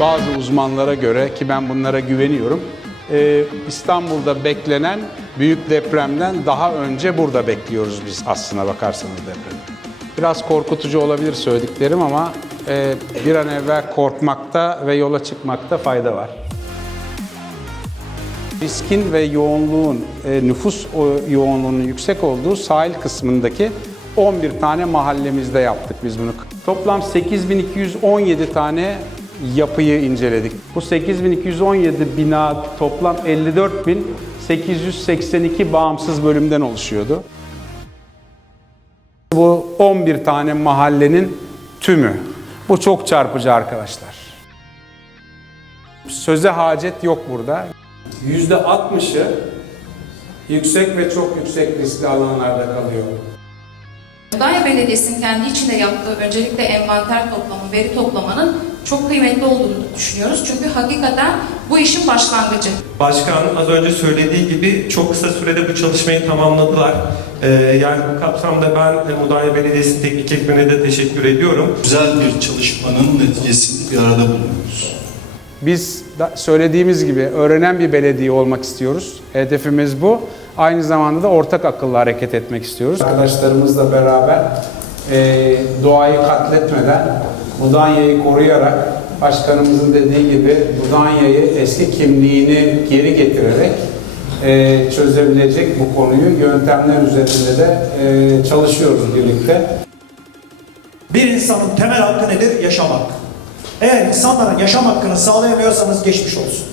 bazı uzmanlara göre ki ben bunlara güveniyorum. e, İstanbul'da beklenen büyük depremden daha önce burada bekliyoruz biz aslına bakarsanız depremi. Biraz korkutucu olabilir söylediklerim ama e, bir an evvel korkmakta ve yola çıkmakta fayda var. Riskin ve yoğunluğun, e, nüfus yoğunluğunun yüksek olduğu sahil kısmındaki 11 tane mahallemizde yaptık biz bunu. Toplam 8217 tane yapıyı inceledik. Bu 8217 bina toplam 54882 bağımsız bölümden oluşuyordu. Bu 11 tane mahallenin tümü. Bu çok çarpıcı arkadaşlar. Söze hacet yok burada. %60'ı yüksek ve çok yüksek riskli alanlarda kalıyor. Mudanya Belediyesi'nin kendi içinde yaptığı öncelikle envanter toplama, veri toplamanın çok kıymetli olduğunu düşünüyoruz. Çünkü hakikaten bu işin başlangıcı. Başkan az önce söylediği gibi çok kısa sürede bu çalışmayı tamamladılar. Ee, yani bu kapsamda ben Mudanya Belediyesi teknik ekibine de teşekkür ediyorum. güzel bir çalışmanın neticesini bir arada bulunuyoruz. Biz söylediğimiz gibi öğrenen bir belediye olmak istiyoruz. Hedefimiz bu. Aynı zamanda da ortak akılla hareket etmek istiyoruz. Arkadaşlarımızla beraber e, doğayı katletmeden, Mudanya'yı koruyarak, başkanımızın dediği gibi Mudanya'yı eski kimliğini geri getirerek e, çözebilecek bu konuyu yöntemler üzerinde de e, çalışıyoruz birlikte. Bir insanın temel hakkı nedir? Yaşamak. Eğer insanların yaşam hakkını sağlayamıyorsanız geçmiş olsun.